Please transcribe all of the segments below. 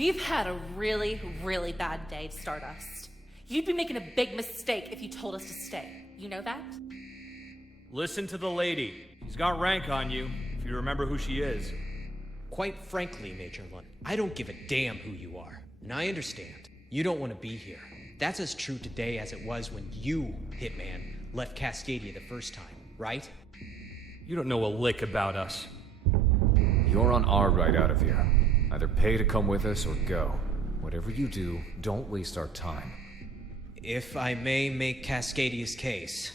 We've had a really, really bad day, Stardust. You'd be making a big mistake if you told us to stay. You know that? Listen to the lady. She's got rank on you, if you remember who she is. Quite frankly, Major Lund, I don't give a damn who you are. And I understand. You don't want to be here. That's as true today as it was when you, Hitman, left Cascadia the first time, right? You don't know a lick about us. You're on our ride out of here. Either pay to come with us or go. Whatever you do, don't waste our time. If I may make Cascadia's case.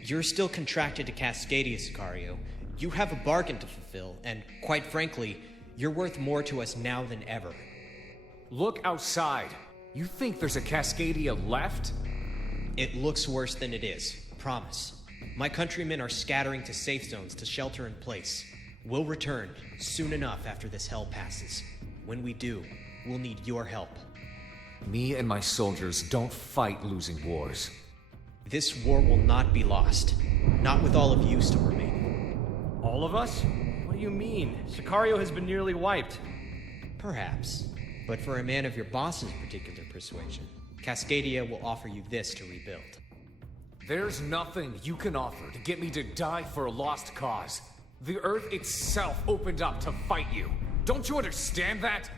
You're still contracted to Cascadia, Sicario. You have a bargain to fulfill, and quite frankly, you're worth more to us now than ever. Look outside. You think there's a Cascadia left? It looks worse than it is, promise. My countrymen are scattering to safe zones to shelter in place. We'll return soon enough after this hell passes. When we do, we'll need your help. Me and my soldiers don't fight losing wars. This war will not be lost. Not with all of you still remaining. All of us? What do you mean? Sicario has been nearly wiped. Perhaps. But for a man of your boss's particular persuasion, Cascadia will offer you this to rebuild. There's nothing you can offer to get me to die for a lost cause. The Earth itself opened up to fight you. Don't you understand that?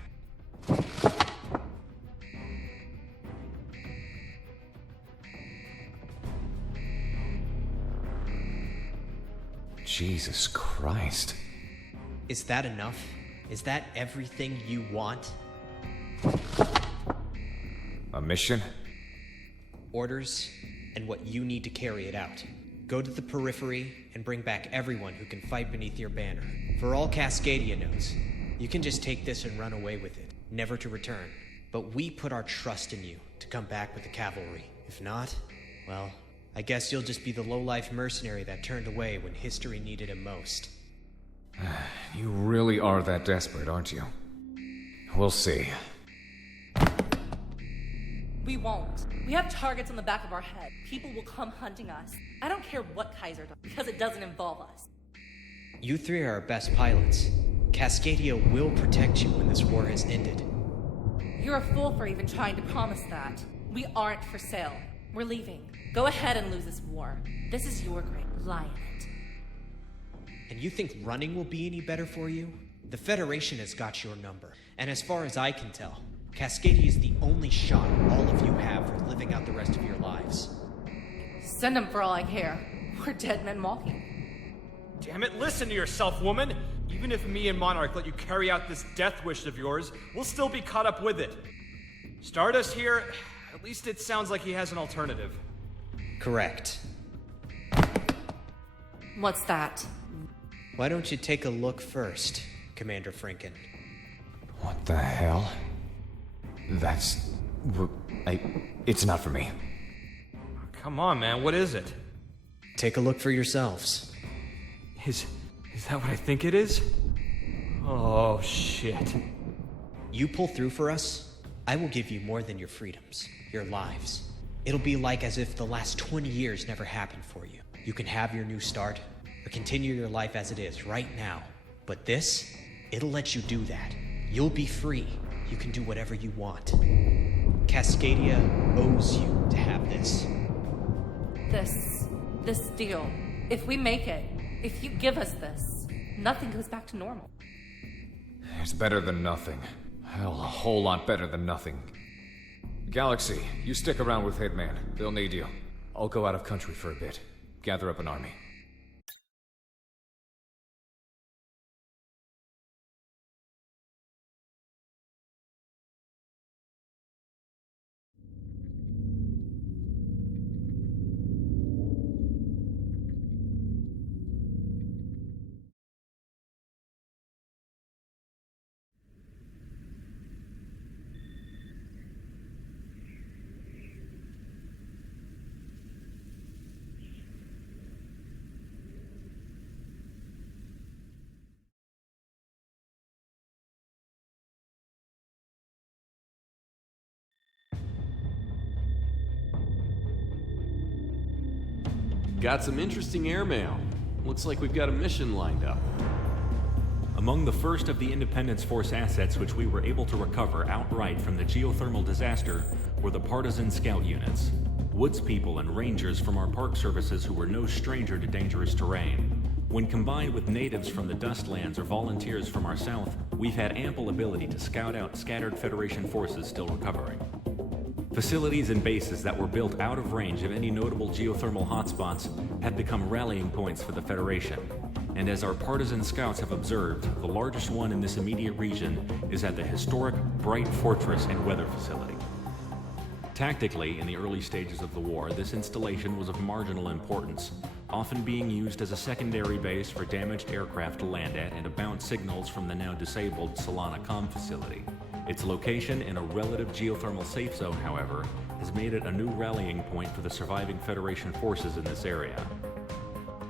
Jesus Christ. Is that enough? Is that everything you want? A mission? Orders, and what you need to carry it out. Go to the periphery and bring back everyone who can fight beneath your banner. For all Cascadia knows, you can just take this and run away with it, never to return. But we put our trust in you to come back with the cavalry. If not, well, I guess you'll just be the low-life mercenary that turned away when history needed him most. You really are that desperate, aren't you? We'll see. We won't. We have targets on the back of our head. People will come hunting us. I don't care what Kaiser does, because it doesn't involve us. You three are our best pilots. Cascadia will protect you when this war has ended. You're a fool for even trying to promise that. We aren't for sale. We're leaving. Go ahead and lose this war. This is your great lie in it. And you think running will be any better for you? The Federation has got your number. And as far as I can tell, Cascadia is the only shot all of you have for living out the rest of your lives. Send them for all I care. We're dead men walking. Damn it, listen to yourself, woman! Even if me and Monarch let you carry out this death wish of yours, we'll still be caught up with it. Stardust here, at least it sounds like he has an alternative. Correct. What's that? Why don't you take a look first, Commander Franken? What the hell? It's not for me. Come on, man, what is it? Take a look for yourselves. Is that what I think it is? Oh, shit. You pull through for us, I will give you more than your freedoms, your lives. It'll be like as if the last 20 years never happened for you. You can have your new start, or continue your life as it is right now. But this, it'll let you do that. You'll be free. You can do whatever you want. Cascadia owes you to have this. This deal. If we make it, if you give us this, nothing goes back to normal. It's better than nothing. Hell, a whole lot better than nothing. Galaxy, you stick around with Hitman. They'll need you. I'll go out of country for a bit. Gather up an army. Got some interesting airmail. Looks like we've got a mission lined up. Among the first of the Independence Force assets which we were able to recover outright from the geothermal disaster were the partisan scout units, woods people and rangers from our park services who were no stranger to dangerous terrain. When combined with natives from the Dustlands or volunteers from our south, we've had ample ability to scout out scattered Federation forces still recovering. Facilities and bases that were built out of range of any notable geothermal hotspots have become rallying points for the Federation. And as our partisan scouts have observed, the largest one in this immediate region is at the historic Bright Fortress and Weather Facility. Tactically, in the early stages of the war, this installation was of marginal importance, often being used as a secondary base for damaged aircraft to land at and to bounce signals from the now disabled Solana Com facility. Its location in a relative geothermal safe zone, however, has made it a new rallying point for the surviving Federation forces in this area.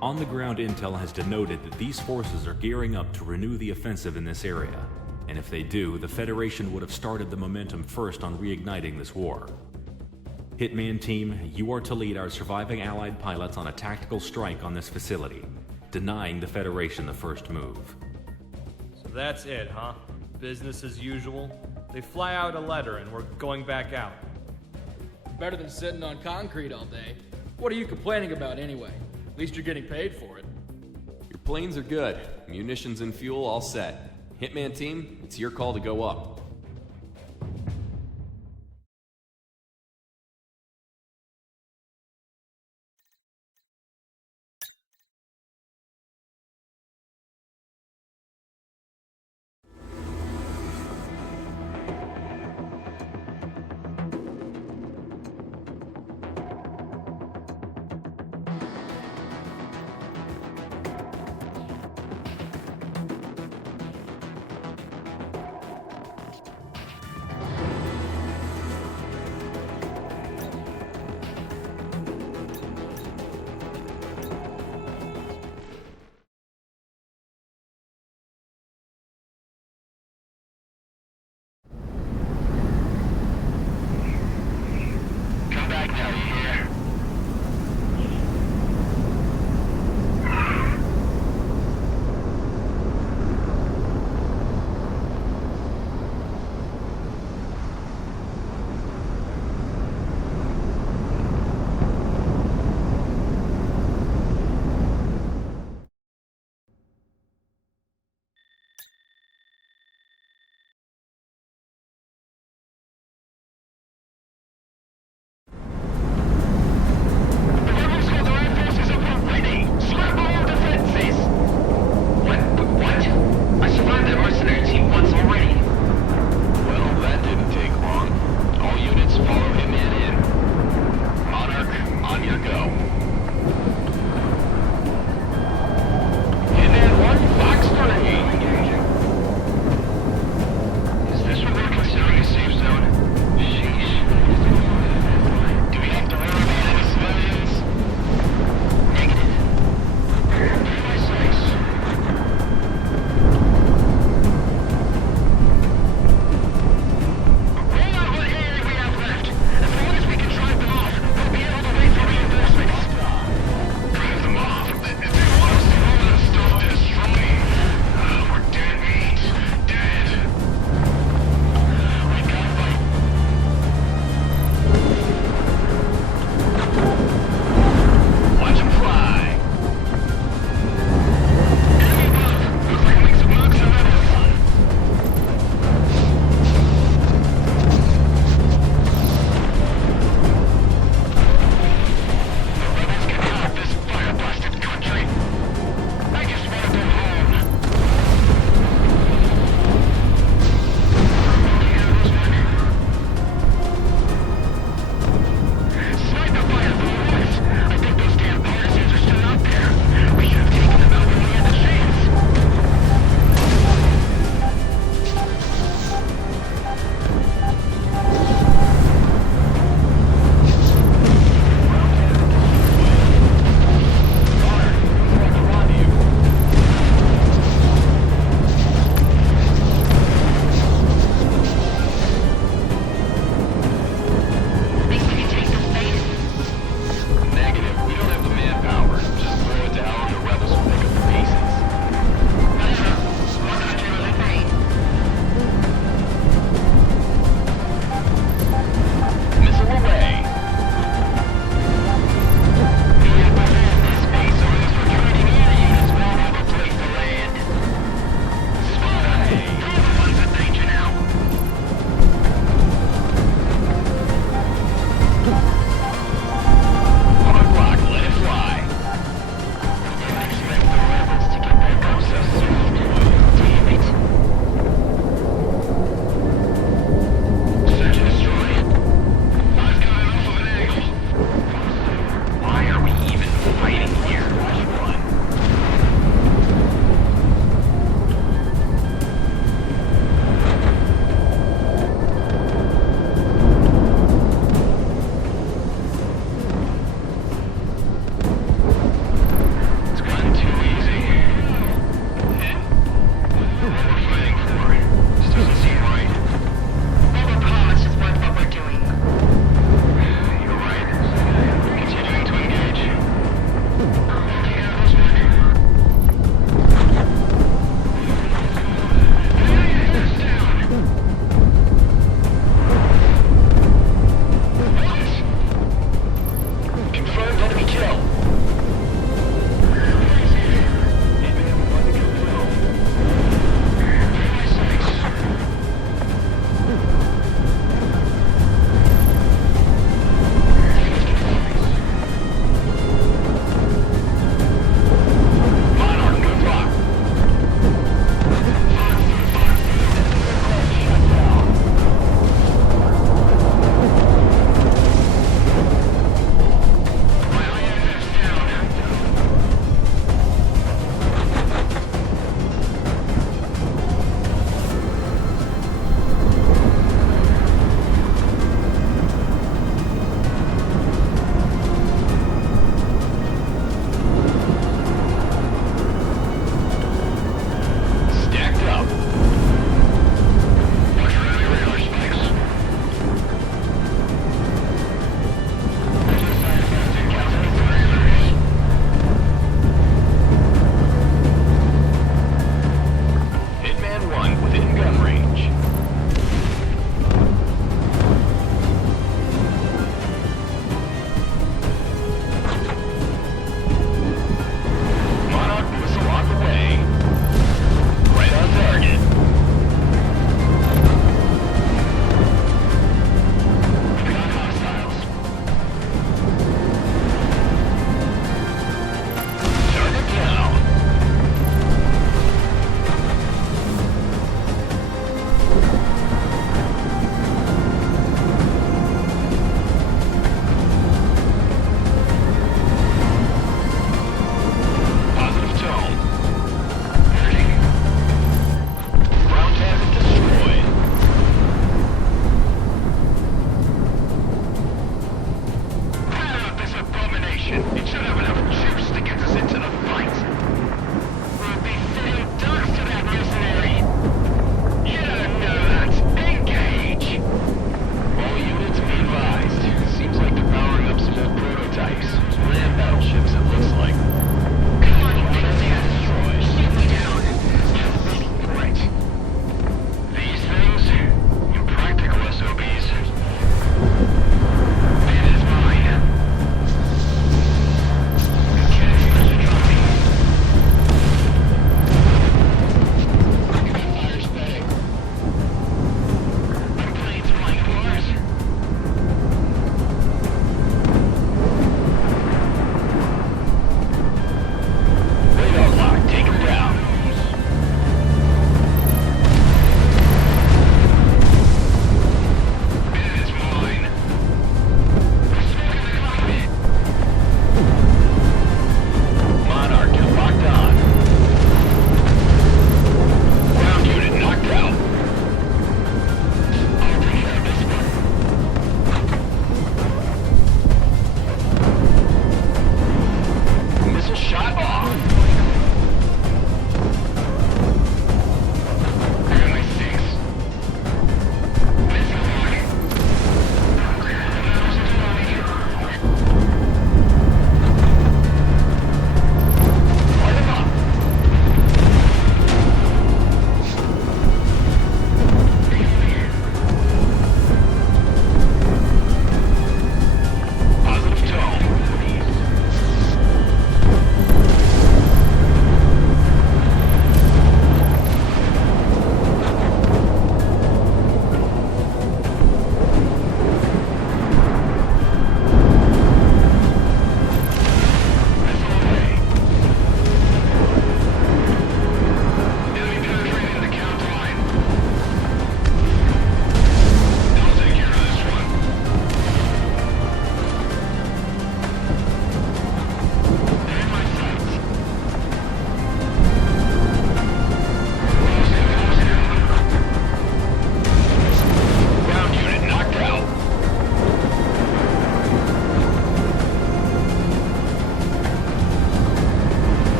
On-the-ground intel has denoted that these forces are gearing up to renew the offensive in this area, and if they do, the Federation would have started the momentum first on reigniting this war. Hitman Team, you are to lead our surviving Allied pilots on a tactical strike on this facility, denying the Federation the first move. So that's it, huh? Business as usual? They fly out a letter and we're going back out. Better than sitting on concrete all day. What are you complaining about anyway? At least you're getting paid for it. Your planes are good. Munitions and fuel all set. Hitman Team, it's your call to go up.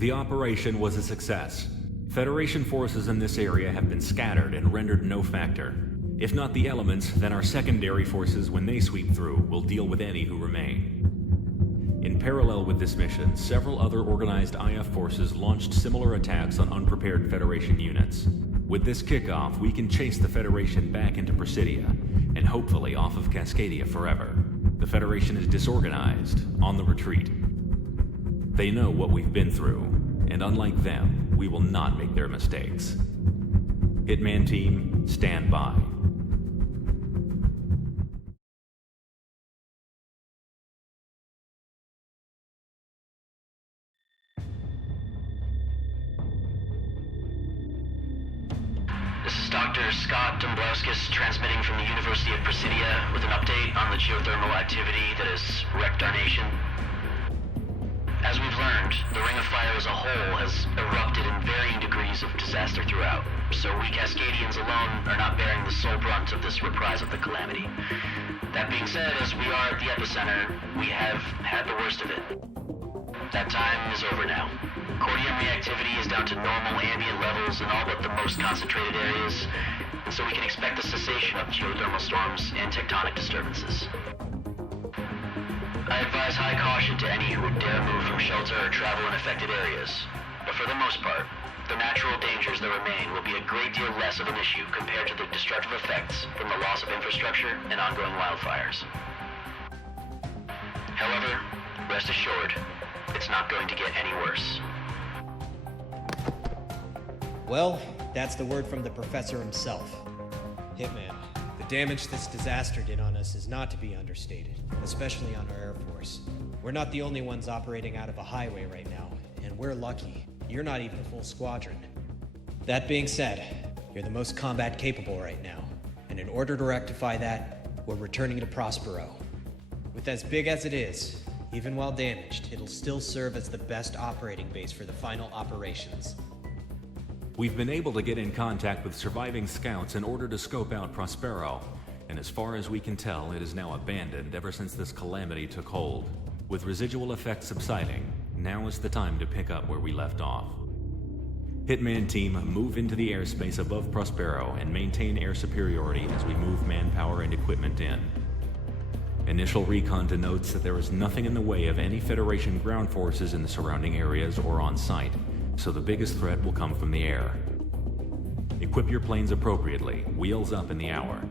The operation was a success. Federation forces in this area have been scattered and rendered no factor. If not the elements, then our secondary forces, when they sweep through, will deal with any who remain. In parallel with this mission, several other organized IF forces launched similar attacks on unprepared Federation units. With this kickoff, we can chase the Federation back into Presidia, and hopefully off of Cascadia forever. The Federation is disorganized, on the retreat. They know what we've been through, and unlike them, we will not make their mistakes. Hitman Team, stand by. This is Dr. Scott Dombrowskis transmitting from the University of Presidia with an update on the geothermal activity that has wrecked our nation. As we've learned, the Ring of Fire as a whole has erupted in varying degrees of disaster throughout, so we Cascadians alone are not bearing the sole brunt of this reprise of the calamity. That being said, as we are at the epicenter, we have had the worst of it. That time is over now. Cordium reactivity is down to normal ambient levels in all but the most concentrated areas, and so we can expect the cessation of geothermal storms and tectonic disturbances. I advise high caution to any who would dare move from shelter or travel in affected areas. But for the most part, the natural dangers that remain will be a great deal less of an issue compared to the destructive effects from the loss of infrastructure and ongoing wildfires. However, rest assured, it's not going to get any worse. Well, that's the word from the professor himself. Hitman, the damage this disaster did on us is not to be understated, especially on our Air Force. We're not the only ones operating out of a highway right now, and we're lucky. You're not even a full squadron. That being said, you're the most combat capable right now, and in order to rectify that, we're returning to Prospero. With as big as it is, even while damaged, it'll still serve as the best operating base for the final operations. We've been able to get in contact with surviving scouts in order to scope out Prospero, and as far as we can tell, it is now abandoned ever since this calamity took hold. With residual effects subsiding, now is the time to pick up where we left off. Hitman Team, move into the airspace above Prospero and maintain air superiority as we move manpower and equipment in. Initial recon denotes that there is nothing in the way of any Federation ground forces in the surrounding areas or on site, so the biggest threat will come from the air. Equip your planes appropriately, wheels up in the hour.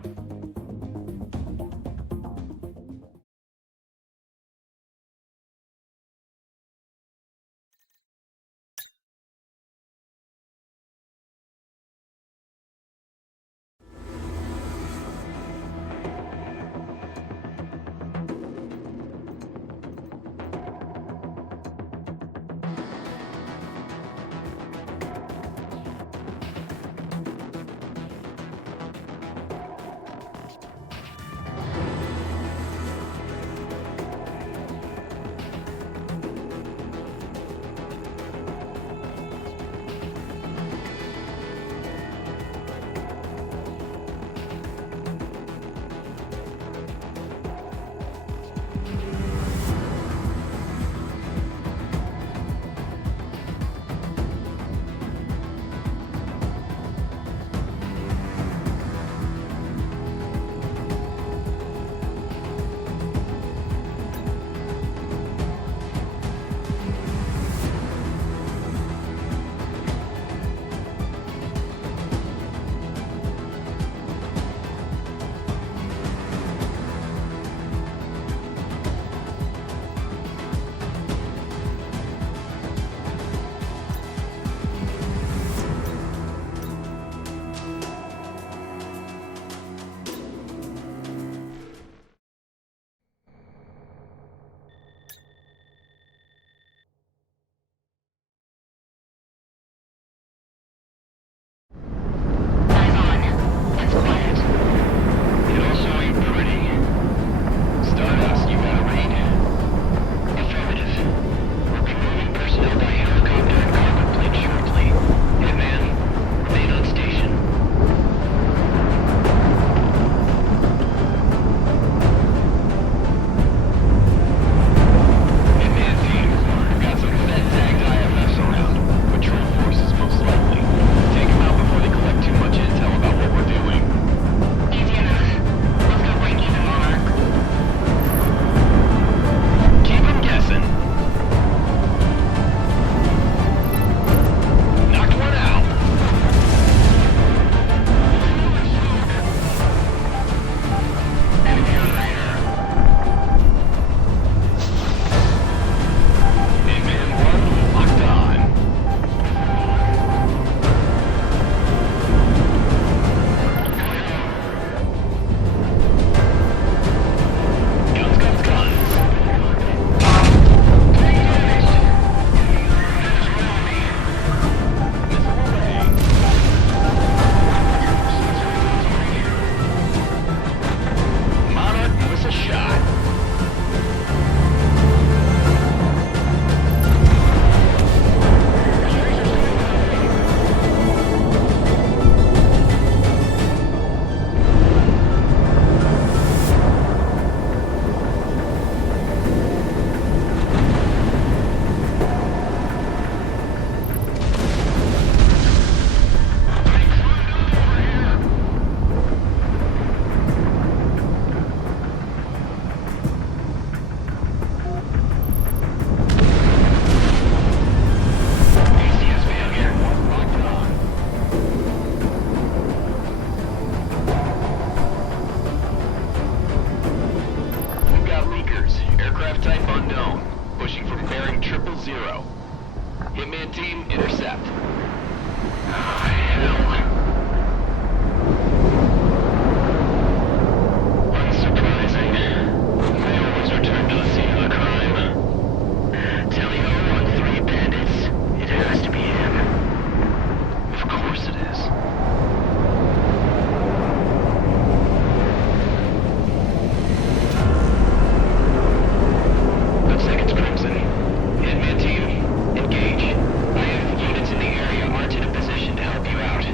Aircraft type unknown. Pushing from bearing 000. Hitman team, intercept. Unsurprising. I always return to the scene of the crime. Tally ho on 3 bandits. It has to be him. Of course it is. Seconds, Crimson. Hitman team, engage. I have units in the area arced in a position to help you out.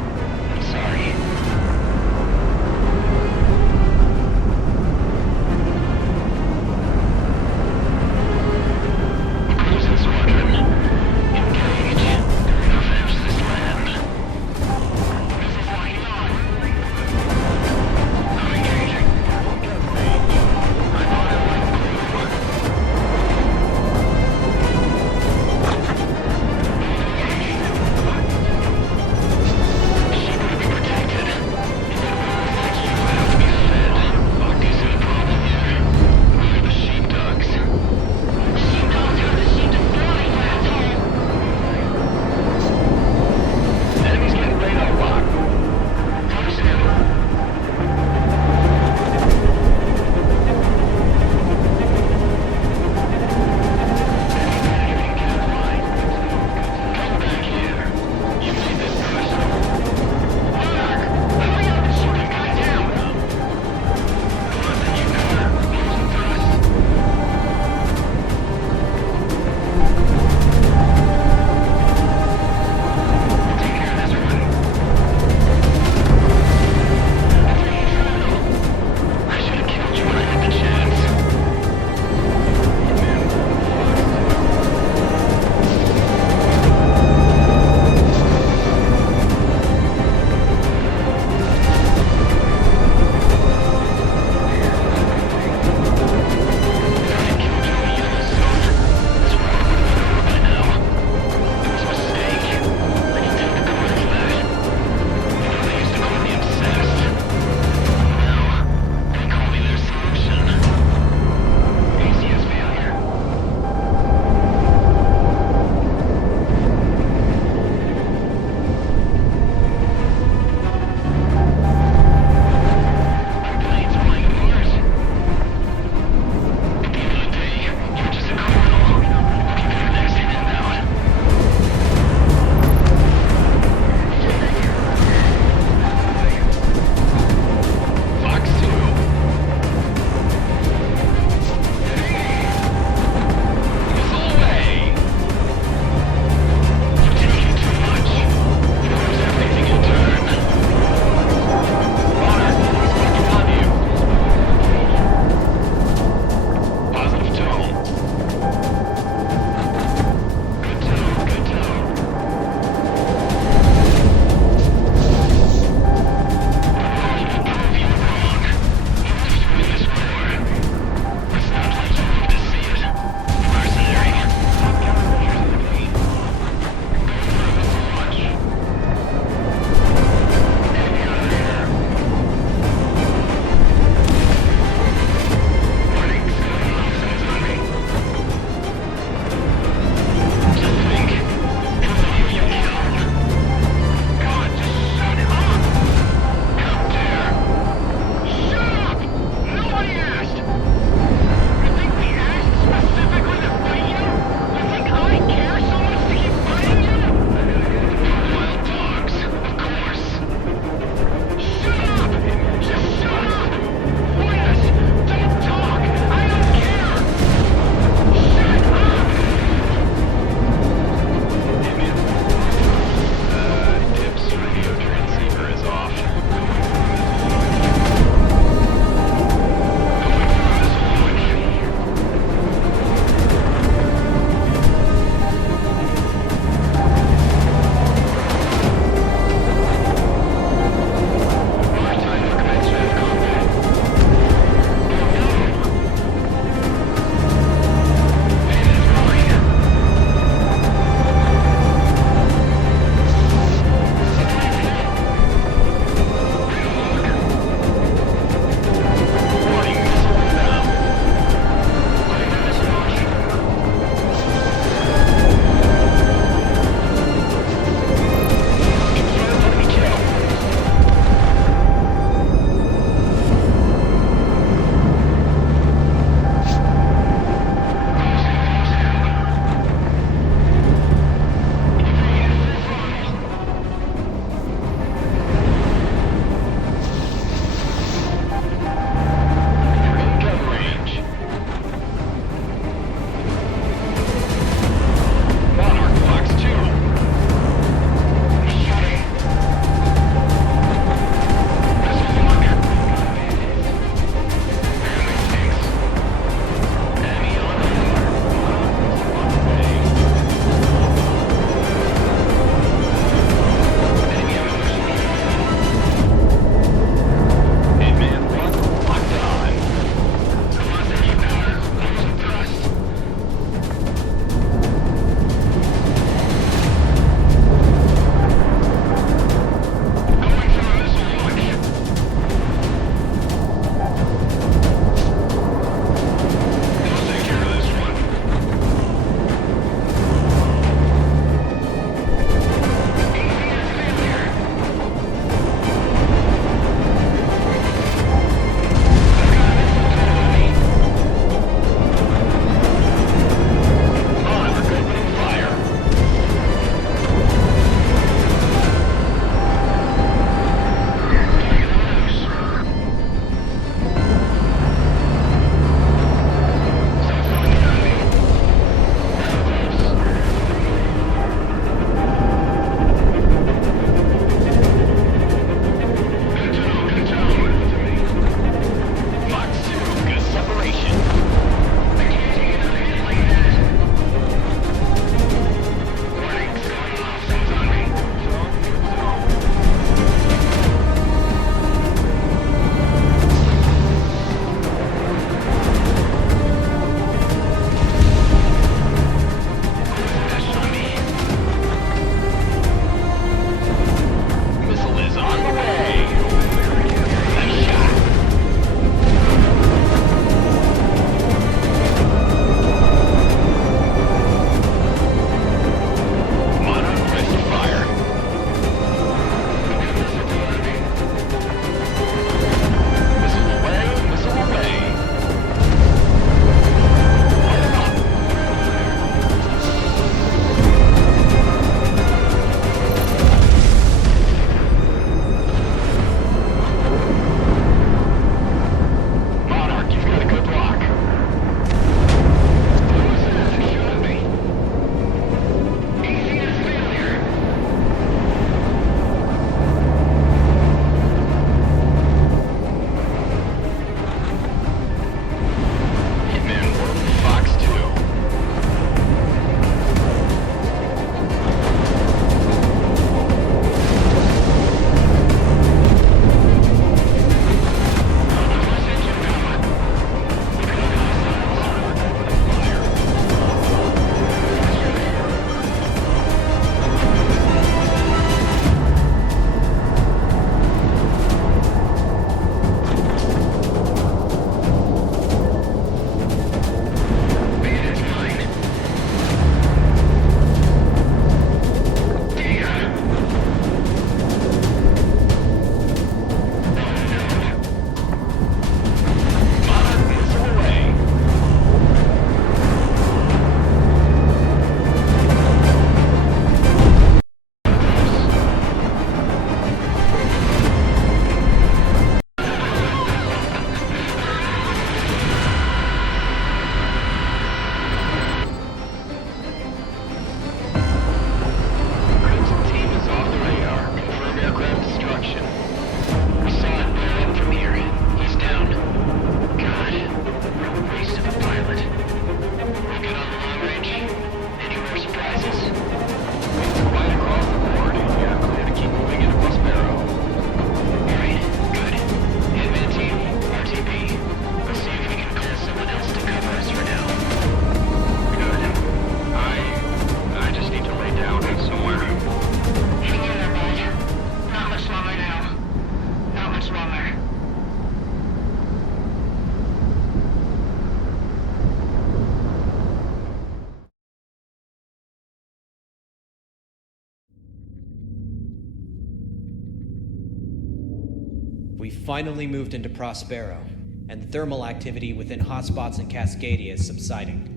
We finally moved into Prospero, and the thermal activity within hotspots in Cascadia is subsiding.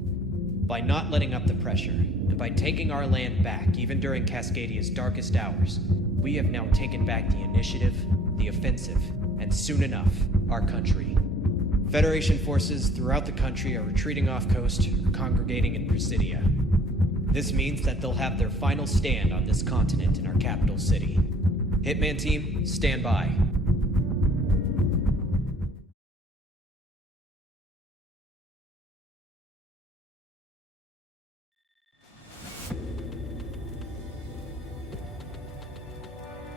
By not letting up the pressure, and by taking our land back even during Cascadia's darkest hours, we have now taken back the initiative, the offensive, and soon enough, our country. Federation forces throughout the country are retreating off coast or congregating in Presidia. This means that they'll have their final stand on this continent in our capital city. Hitman team, stand by.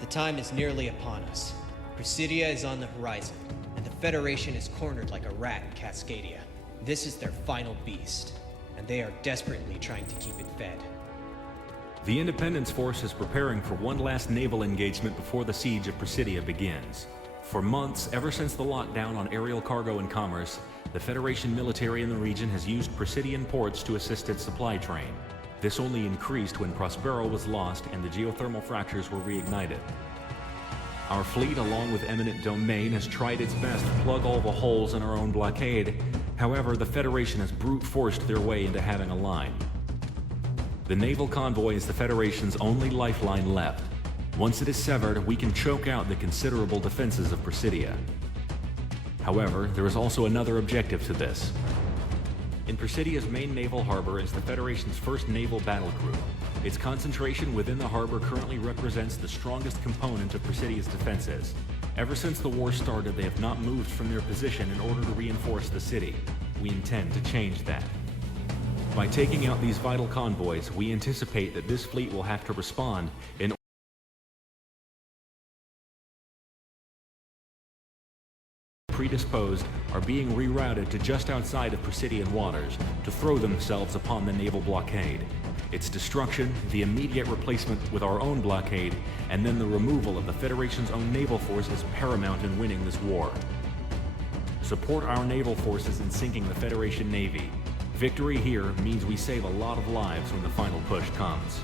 The time is nearly upon us. Presidia is on the horizon, and the Federation is cornered like a rat in Cascadia. This is their final beast, and they are desperately trying to keep it fed. The Independence Force is preparing for one last naval engagement before the siege of Presidia begins. For months, ever since the lockdown on aerial cargo and commerce, the Federation military in the region has used Presidian ports to assist its supply train. This only increased when Prospero was lost and the geothermal fractures were reignited. Our fleet, along with eminent domain, has tried its best to plug all the holes in our own blockade. However, the Federation has brute forced their way into having a line. The naval convoy is the Federation's only lifeline left. Once it is severed, we can choke out the considerable defenses of Presidia. However, there is also another objective to this. In Presidia's main naval harbor is the Federation's first naval battle group. Its concentration within the harbor currently represents the strongest component of Presidia's defenses. Ever since the war started, they have not moved from their position in order to reinforce the city. We intend to change that. By taking out these vital convoys, we anticipate that this fleet will have to respond in predisposed are being rerouted to just outside of Presidian waters to throw themselves upon the naval blockade. Its destruction, the immediate replacement with our own blockade, and then the removal of the Federation's own naval force is paramount in winning this war. Support our naval forces in sinking the Federation Navy. Victory here means we save a lot of lives when the final push comes.